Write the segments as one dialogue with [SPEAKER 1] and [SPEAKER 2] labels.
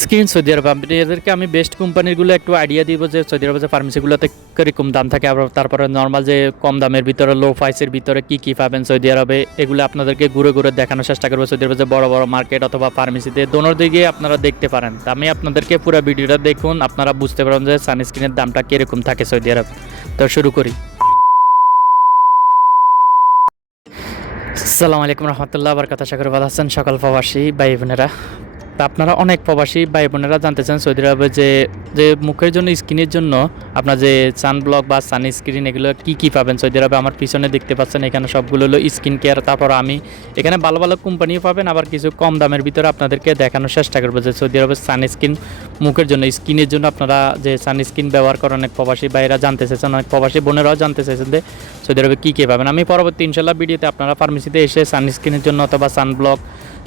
[SPEAKER 1] Screen Saudi আরব আপনি এদেরকে আমি বেস্ট কোম্পানিগুলো একটু আইডিয়া দিব যে সৌদি আরবের ফার্মেসিগুলোতে কীরকম দাম থাকে, আবার তারপরে নর্মাল যে কম দামের ভিতরে লো প্রাইসের ভিতরে কী কী পাবেন সৌদি আরবে এগুলো আপনাদেরকে ঘুরে ঘুরে দেখানোর চেষ্টা করব সৌদি আরবে যে বড় বড় মার্কেট অথবা ফার্মেসিতে দোনোর দিকে আপনারা দেখতে পারেন। আমি আপনাদেরকে পুরো ভিডিওটা দেখুন, আপনারা বুঝতে পারেন যে সানস্ক্রিনের দামটা কীরকম থাকে সৌদি আরব তো শুরু করি। আসসালামু আলাইকুম রহমতুল্লাহ আবার কথা সাগর ভালো আছেন সকাল প্রবাসী ভাই বোনেরা আপনারা অনেক প্রবাসী ভাই বোনেরা জানতে চান সৌদি আরবে যে যে মুখের জন্য, স্কিনের জন্য আপনার যে সানব্লক বা সান স্ক্রিন এগুলো কী কী পাবেন সৌদি আরবে? আমার পিছনে দেখতে পাচ্ছেন এখানে সবগুলো হলো স্কিন কেয়ার, তারপর আমি এখানে ভালো ভালো কোম্পানিও পাবেন, আবার কিছু কম দামের ভিতরে আপনাদেরকে দেখানোর চেষ্টা করব যে সৌদি আরবের সান স্ক্রিন মুখের জন্য, স্কিনের জন্য আপনারা যে সান স্ক্রিন ব্যবহার করেন, অনেক প্রবাসী ভাইরা জানতে চাইছেন, অনেক প্রবাসী বোনেরাও জানতে চাইছেন যে সৌদি আরবে কী কী পাবেন। আমি পরবর্তী ইনশাল্লাহ ভিডিওতে আপনারা ফার্মেসিতে এসে সানস্ক্রিনের জন্য অথবা সানব্লক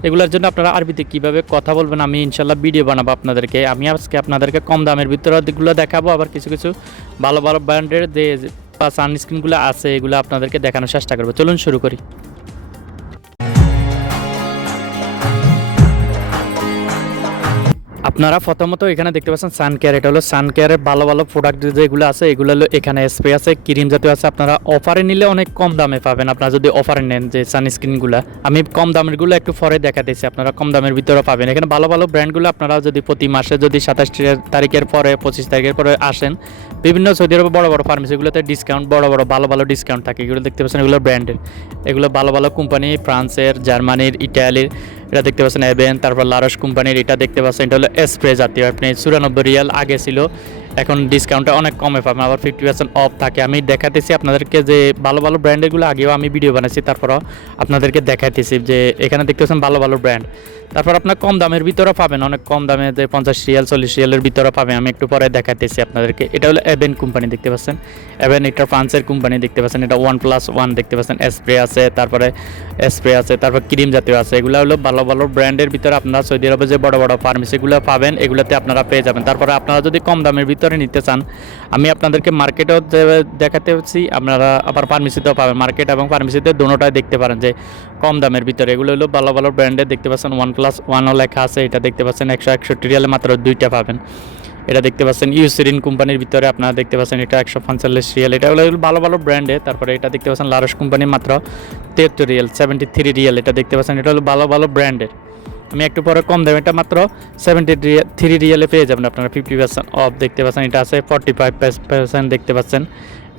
[SPEAKER 1] এগুলোর জন্য আপনারা আরবিতে কীভাবে কথা বলবেন, আমি ইনশাল্লাহ ভিডিও বানাবো আপনাদেরকে। আমি আজকে আপনাদেরকে কম দামের ভিতরে দিকগুলো দেখাবো, আবার কিছু কিছু ভালো ভালো ব্র্যান্ডের যে বা সানস্ক্রিনগুলো আছে, এগুলো আপনাদেরকে দেখানোর চেষ্টা করব। চলুন শুরু করি। আপনারা প্রথমত এখানে দেখতে পাচ্ছেন সান কেয়ার এটা হলো সান কেয়ারের ভালো ভালো প্রোডাক্ট যেগুলো আছে, এগুলো হলো এখানে স্প্রে আছে ক্রিম জাতীয় আছে। আপনারা অফারে নিলে অনেক কম দামে পাবেন। আপনারা যদি অফারে নেন যে সানস্ক্রিনগুলো আমি কম দামেরগুলো একটু পরে দেখা দিয়েছি আপনারা কম দামের ভিতরে পাবেন। এখানে ভালো ভালো ব্র্যান্ডগুলো আপনারা যদি প্রতি মাসে যদি সাতাশ তারিখের পরে, পঁচিশ তারিখের পরে আসেন, বিভিন্ন সৌদি আরবে বড় বড় ফার্মেসিগুলোতে ডিসকাউন্ট বড় বড় ভালো ভালো ডিসকাউন্ট থাকে। এগুলো দেখতে পাচ্ছেন এগুলো ব্র্যান্ডের এগুলো ভালো ভালো কোম্পানি ফ্রান্সের, জার্মানির, ইটালির এটা দেখতে পাচ্ছেন এভেন তারপর লারস কোম্পানির এটা দেখতে পাচ্ছেন, এটা হলো স্প্রে জাতীয়, আপনি চুরানব্বই রিয়াল আগে ছিল। এখন ডিসকাউন্টটা অনেক কমে পাবেন আবার ফিফটি পার্সেন্ট অফ থাকে। আমি দেখাতেছি আপনাদেরকে যে ভালো ভালো ব্র্যান্ডেরগুলো আগেও আমি ভিডিও বানাইছি, তারপরও আপনাদেরকে দেখাইতেছি যে এখানে দেখতে পাচ্ছেন ভালো ভালো ব্র্যান্ড তারপর আপনার কম দামের ভিতরে পাবেন, অনেক কম দামে যে পঞ্চাশ রিয়াল, চল্লিশ রিয়ালের ভিতরে পাবেন। আমি একটু পরে দেখাতেছি আপনাদেরকে। এটা হলো এভেন কোম্পানি দেখতে পাচ্ছেন? এভেন এটা ফ্রান্সের কোম্পানি দেখতে পাচ্ছেন? এটা ওয়ান প্লাস ওয়ান দেখতে পাচ্ছেন? স্প্রে আছে, তারপরে স্প্রে আছে, তারপর ক্রিম জাতীয় আছে। এগুলো হলো ভালো ভালো ব্র্যান্ডের ভিতরে আপনারা সৌদি আরবে যে বড় বড় ফার্মেসিগুলো পাবেন, এগুলোতে আপনারা পেয়ে যাবেন। তারপরে আপনারা যদি কম দামের ভিতরে নিতে চান। আমি আপনাদেরকে মার্কেটেও দেখাতে হচ্ছি আপনারা আবার ফার্মেসিতেও পাবেন। মার্কেট এবং ফার্মেসিতে দুটোটাই দেখতে পারেন যে কম দামের ভিতরে। এগুলো হলো ভালো ভালো ব্র্যান্ডের দেখতে পাচ্ছেন ওয়ান প্লাস ওয়ানও লেখা আছে, এটা দেখতে পাচ্ছেন একশো একষট্টি রিয়ালে মাত্র দুইটা পাবেন। এটা দেখতে পাচ্ছেন ইউসিরিন কোম্পানির ভিতরে আপনারা দেখতে পাচ্ছেন, এটা একশো পঞ্চাল্লিশ রিয়াল। এটা হলো ভালো ভালো ব্র্যান্ডে তারপরে এটা দেখতে পাচ্ছেন লারস কোম্পানি মাত্র তিয়াত্তর রিয়াল সেভেন্টি থ্রি রিয়াল। এটা দেখতে পাচ্ছেন, এটা হলো ভালো ভালো ব্র্যান্ডের আমি একটু পরে কম দামে, এটা মাত্র সেভেন্টি থ্রি রিয়ালে পেয়ে যাবেন আপনারা ফিফটি পার্সেন্ট অফ দেখতে পাচ্ছেন, এটা আছে ফর্টি ফাইভ পার্সেন্ট দেখতে পাচ্ছেন,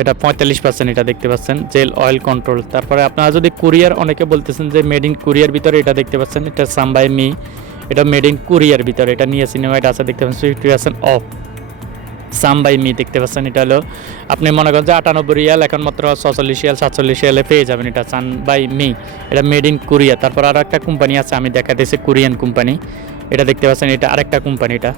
[SPEAKER 1] এটা পঁয়তাল্লিশ পার্সেন্ট এটা দেখতে পাচ্ছেন জেল অয়েল কন্ট্রোল তারপরে আপনারা যদি কুরিয়ার অনেকে বলতেছেন যে মেড ইন কুরিয়ার ভিতরে এটা দেখতে পাচ্ছেন, এটা সাম্বাই মি এটা মেড ইন কুরিয়ার ভিতরে, এটা নিয়ে সিনেমা এটা আছে, দেখতে পাচ্ছেন fifty percent off some by mi দেখতে পাচ্ছেন, এটা হলো আপনি মনে করেন যে আটানব্বই রিয়াল, এখন মাত্র ছচল্লিশ রিয়াল, সাতচল্লিশ রিয়ালে পেয়ে যাবেন এটা সান বাই মি। এটা মেড ইন কোরিয়া তারপর আরও একটা কোম্পানি আছে, আমি দেখাতেছি কোরিয়ান কোম্পানি এটা দেখতে পাচ্ছেন, এটা আরেকটা কোম্পানি এটা।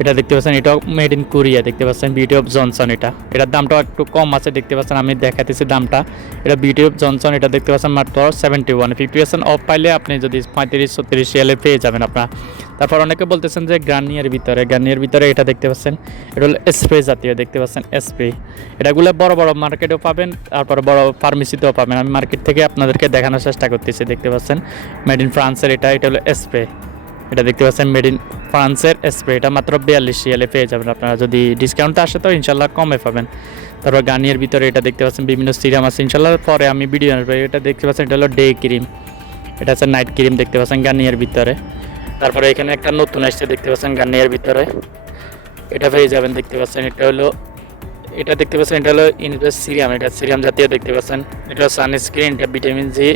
[SPEAKER 1] এটা দেখতে পাচ্ছেন, এটাও মেড ইন কোরিয়া দেখতে পাচ্ছেন বিউটি অফ জনসন এটা। এটার দামটাও একটু কম আছে, দেখতে পাচ্ছেন, আমি দেখাতেছি দামটা। এটা বিউটি অফ জনসন এটা দেখতে পাচ্ছেন মাত্র seventy one fifty percent off পাইলে আপনি যদি পঁয়ত্রিশ, ছত্রিশ রিয়ালে পেয়ে যাবেন আপনার। তারপর অনেকে বলতেছেন যে গার্নিয়ার ভিতরে গার্নিয়ার ভিতরে এটা দেখতে পাচ্ছেন, এটা হলো স্প্রে জাতীয় দেখতে পাচ্ছেন, স্প্রে। এটাগুলো বড় বড় মার্কেটেও পাবেন, তারপর বড় ফার্মেসিতেও পাবেন। আমি মার্কেট থেকে আপনাদেরকে দেখানোর চেষ্টা করতেছি, দেখতে পাচ্ছেন, মেড ইন ফ্রান্সের এটা এটা হলো স্প্রে। এটা দেখতে পাচ্ছেন, মেড ইন ফ্রান্সের স্প্রে, এটা মাত্র বিয়াল্লিশ রিয়ালে পেয়ে যাবেন আপনারা। যদি ডিসকাউন্টটা আসে তো ইনশাল্লাহ কমে পাবেন। তারপর গার্নিয়ার ভিতরে এটা দেখতে পাচ্ছেন, বিভিন্ন সিরাম আছে। ইনশাল্লাহ পরে আমি ভিডিও আসবে এটা দেখতে পাচ্ছেন, এটা হলো ডে ক্রিম। এটা হচ্ছে নাইট ক্রিম দেখতে পাচ্ছেন গার্নিয়ার ভিতরে। তারপরে এখানে একটা নতুন আসছে, দেখতে পাচ্ছেন গার্নিয়ার ভিতরে। এটা পেয়ে যাবেন, দেখতে পাচ্ছেন, এটা হলো, এটা দেখতে পাচ্ছেন, এটা হলো ইনভেস্ট সিরিয়াম, এটা সিরিয়াম জাতীয় দেখতে পাচ্ছেন। এটা সানস্ক্রিন, এটা ভিটামিন জি,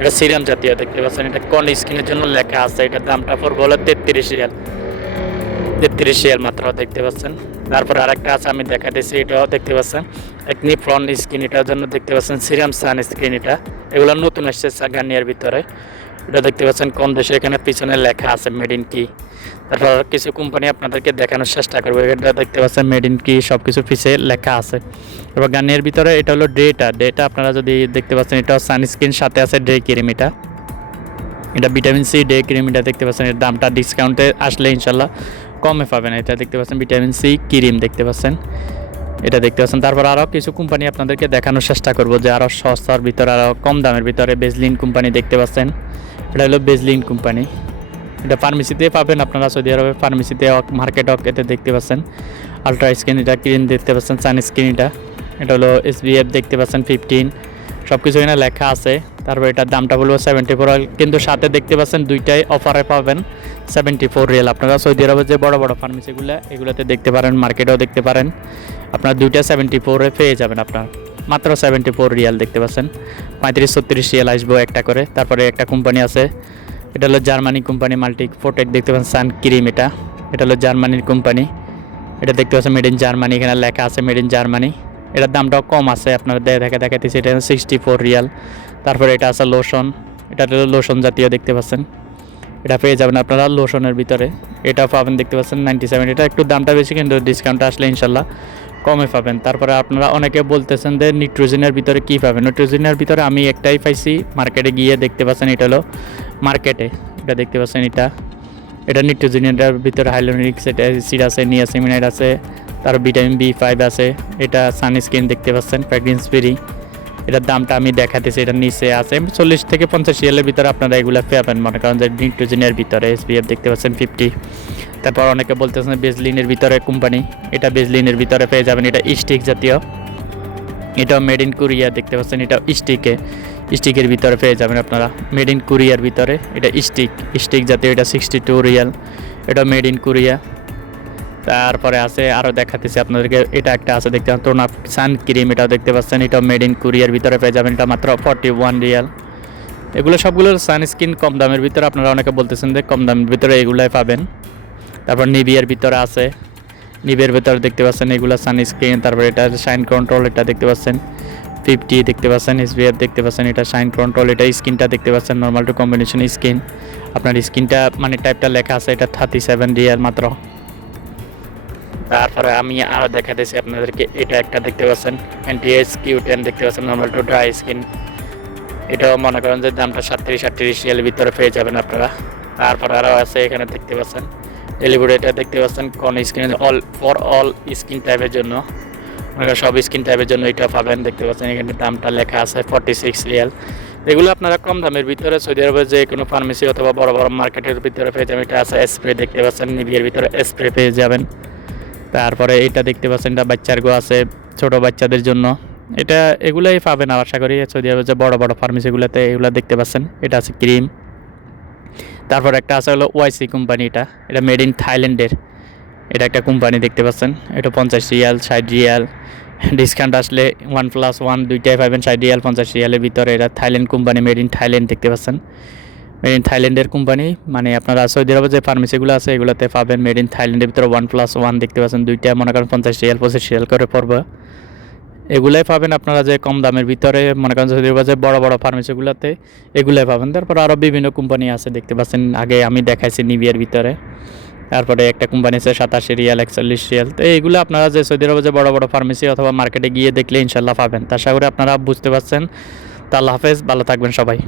[SPEAKER 1] এটা সিরিয়াম জাতীয় দেখতে পাচ্ছেন। এটা কোন স্কিনের জন্য লেখা আছে, এটার দামটা পড়বে হলো তেত্রিশ রিয়াল। তেত্রিশ রিয়াল মাত্র দেখতে পাচ্ছেন। তারপর আরেকটা আছে, আমি দেখাতেছি, এটাও দেখতে পাচ্ছেন। একনি ফ্রন্ট স্কিন, এটার জন্য দেখতে পাচ্ছেন সিরিয়াম সানস্ক্রিন, এটা। এগুলো নতুন আসছে গার্নিয়ার ভিতরে। এটা দেখতে পাচ্ছেন, কোন দেশে এখানে পিছনে লেখা আছে মেড ইন কি তারপর কিছু কোম্পানি আপনাদেরকে দেখানোর চেষ্টা করবে। এটা দেখতে পাচ্ছেন মেড ইন কি সব কিছু পিছে লেখা আছে। এবার গানের ভিতরে এটা হলো ডেটা ডেটা আপনারা যদি দেখতে পাচ্ছেন, এটা সানস্ক্রিন সাথে আছে ডে ক্রিম এটা। এটা ভিটামিন সি ডে ক্রিম এটা দেখতে পাচ্ছেন, এর দামটা ডিসকাউন্টে আসলে ইনশাল্লাহ কমে পাবেন। এটা দেখতে পাচ্ছেন ভিটামিন সি ক্রিম দেখতে পাচ্ছেন। এটা দেখতে পাচ্ছেন। তারপর আরও কিছু কোম্পানি আপনাদেরকে দেখানোর চেষ্টা করব যে আরও সস্তার ভিতরে আরও কম দামের ভিতরে বেজলিন কোম্পানি দেখতে পাচ্ছেন। এটা হলো বেজলিন কোম্পানি এটা ফার্মেসিতে পাবেন আপনারা, সৌদি আরবে ফার্মেসিতে মার্কেট হক এতে দেখতে পাচ্ছেন। আলট্রা স্ক্রিন এটা ক্রিন দেখতে পাচ্ছেন সান স্ক্রিন এটা। এটা হলো এসবিএফ দেখতে পাচ্ছেন ফিফটিন সব কিছু এখানে লেখা আছে। তারপর এটার দামটা বলব সেভেন্টি ফোর কিন্তু সাথে দেখতে পাচ্ছেন, দুইটাই অফারে পাবেন সেভেন্টি ফোর রিয়েল আপনারা সৌদি আরবের যে বড় বড় ফার্মেসিগুলো এগুলোতে দেখতে পারেন মার্কেটেও দেখতে পারেন। আপনার দুইটা সেভেন্টি ফোরে পেয়ে যাবেন আপনার। মাত্র সেভেন্টি ফোর রিয়াল দেখতে পাচ্ছেন। পঁয়ত্রিশ, ছত্রিশ রিয়াল আসব একটা করে। তারপরে একটা কোম্পানি আছে। এটা হলো জার্মানি কোম্পানি মাল্টি ফোটেক দেখতে পাচ্ছেন সান ক্রিম এটা। এটা হলো জার্মানির কোম্পানি। এটা দেখতে পাচ্ছেন মেড ইন জার্মানি এখানে লেখা আছে মেড ইন জার্মানি এটার দামটাও কম আছে আপনারা দেখে দেখাতেছি এটা সিক্সটি ফোর রিয়াল। তারপরে এটা আছে লোশন এটা হলো লোশন জাতীয়, দেখতে পাচ্ছেন। এটা পেয়ে যাবেন আপনারা লোশনের ভিতরে। এটা পাবেন, দেখতে পাচ্ছেন নাইনটি সেভেন এটা একটু দামটা বেশি, কিন্তু ডিসকাউন্ট আসলে ইনশাল্লাহ কমে পাবেন। তারপরে আপনারা অনেকে বলতেছেন যে নিট্রোজেনের ভিতরে কী পাবেন? নিট্রোজেনের ভিতরে আমি একটাই পাইছি মার্কেটে গিয়ে দেখতে পাচ্ছেন এটা হলো মার্কেটে এটা দেখতে পাচ্ছেন এটা। এটা নিট্রোজেনের ভিতরে হাইলোনিক্স এটা অ্যাসিড আছে নিয়াসিমিনাইড আছে, তার ভিটামিন বি ফাইভ আছে। এটা সানস্ক্রিন দেখতে পাচ্ছেন প্রেগনেন্স ফ্রি এটার দামটা আমি দেখাতেছি, এটা নিচে আছে। চল্লিশ থেকে পঞ্চাশ রিয়ালের ভিতরে আপনারা এগুলো পেয়ে মনে করেন যে নিট্রোজেনের ভিতরে এসপিএফ দেখতে পাচ্ছেন ফিফটি তারপর অনেকে বলতেছেন বেজলিনের ভিতরে কোম্পানি, এটা বেজলিনের ভিতরে পেয়ে যাবেন, এটা স্টিক জাতীয়। এটাও মেড ইন কোরিয়া দেখতে পাচ্ছেন, এটা স্টিকে, স্টিকের ভিতরে পেয়ে যাবেন আপনারা। মেড ইন কোরিয়ার ভিতরে, এটা স্টিক স্টিক জাতীয়, এটা সিক্সটি টু রিয়াল এটা মেড ইন কোরিয়া তারপরে আছে আরও দেখাতেছি আপনাদেরকে, এটা একটা আছে, দেখতে পাচ্ছেন টোনা সান ক্রিম, এটাও দেখতে পাচ্ছেন, এটাও মেড ইন কোরিয়ার ভিতরে পেয়ে যাবেন, এটা মাত্র ফর্টি ওয়ান রিয়াল এগুলো সবগুলো সানস্ক্রিন কম দামের ভিতরে, আপনারা অনেকে বলতেছেন যে কম দামের ভিতরে এগুলাই পাবেন। তারপর নিবিয়ার ভিতরে আছে। নিবিয়ার ভিতরে দেখতে পাচ্ছেন এগুলো সানস্ক্রিন তারপর এটা শাইন কন্ট্রোল এটা দেখতে পাচ্ছেন। ফিফটি দেখতে পাচ্ছেন এসবিএফ দেখতে পাচ্ছেন, এটা শাইন কন্ট্রোল এটা স্ক্রিনটা দেখতে পাচ্ছেন নর্মাল টু কম্বিনেশন স্ক্রিন আপনার স্ক্রিনটা মানে টাইপটা লেখা আছে, এটা থার্টি সেভেন রিয়াল মাত্র। তারপরে আমি আরও দেখা দিয়েছি আপনাদেরকে, এটা একটা দেখতে পাচ্ছেন এনটিএস কিউ টেন দেখতে পাচ্ছেন নর্মাল টু ড্রাই স্কিন এটাও মনে করেন যে দামটা সাতত্রিশ আটত্রিশ রিয়ালের ভিতরে পেয়ে যাবেন আপনারা। তারপর আরও আছে এখানে দেখতে পাচ্ছেন। ডেলিভারি এটা দেখতে পাচ্ছেন কোন skin all for all skin টাইপের জন্য। আপনারা সব স্কিন টাইপের জন্য এটা পাবেন দেখতে পাচ্ছেন এখানে দামটা লেখা আছে ফর্টি সিক্স রিয়াল এগুলো আপনারা কম দামের ভিতরে সৌদি আরবের যে কোনো ফার্মেসি অথবা বড় বড় মার্কেটের ভিতরে পেয়ে যাবেন এটা আছে স্প্রে দেখতে পাচ্ছেন নিবিয়ের ভিতরে স্প্রে পেয়ে যাবেন। তারপরে এটা দেখতে পাচ্ছেন এটা বাচ্চার গো আছে ছোট বাচ্চাদের জন্য। এটা এগুলাই পাবেন আশা করি সৌদি আরবের যে বড় বড় ফার্মেসিগুলোতে এগুলো দেখতে পাচ্ছেন এটা আছে ক্রিম তারপর একটা আছে হলো ওয়াইসি কোম্পানি এটা। এটা মেড ইন থাইল্যান্ডের এটা একটা কোম্পানি দেখতে পাচ্ছেন। এটা পঞ্চাশ রিয়াল, ষাট রিয়াল। ডিসকাউন্ট আসলে ওয়ান প্লাস ওয়ান দুইটাই পাবেন ষাট রিয়াল, পঞ্চাশ রিয়ালের ভিতরে। এটা Thailand company made in Thailand দেখতে পাচ্ছেন। মেড ইন থাইল্যান্ডের কোম্পানি মানে আপনারা সৌদি আরবে যে ফার্মেসিগুলো আছে, এগুলোতে পাবেন মেড ইন থাইল্যান্ডের ভিতরে ওয়ান প্লাস ওয়ান দেখতে পাচ্ছেন। দুইটা মনে করেন পঞ্চাশ রিয়াল, পঁচিশ রিয়াল করে পড়বে। এগুলাই পাবেন আপনারা যে কম দামের ভিতরে, মনে করেন সৌদি বড় বড় ফার্মেসিগুলোতে এগুলাই পাবেন। তারপর আরও বিভিন্ন কোম্পানি আছে, দেখতে পাচ্ছেন, আগে আমি দেখাইছি নিবিয়ার ভিতরে। তারপরে একটা কোম্পানি আছে, সাতাশি রিয়াল, একচল্লিশ রিয়াল। তো এইগুলো আপনারা যে সৌদি আরবে যে বড় বড় ফার্মেসি অথবা মার্কেটে গিয়ে দেখলে ইনশাল্লাহ পাবেন। তা আশা করি আপনারা বুঝতে পারছেন। তা আল্লাহ হাফেজ, ভালো থাকবেন সবাই।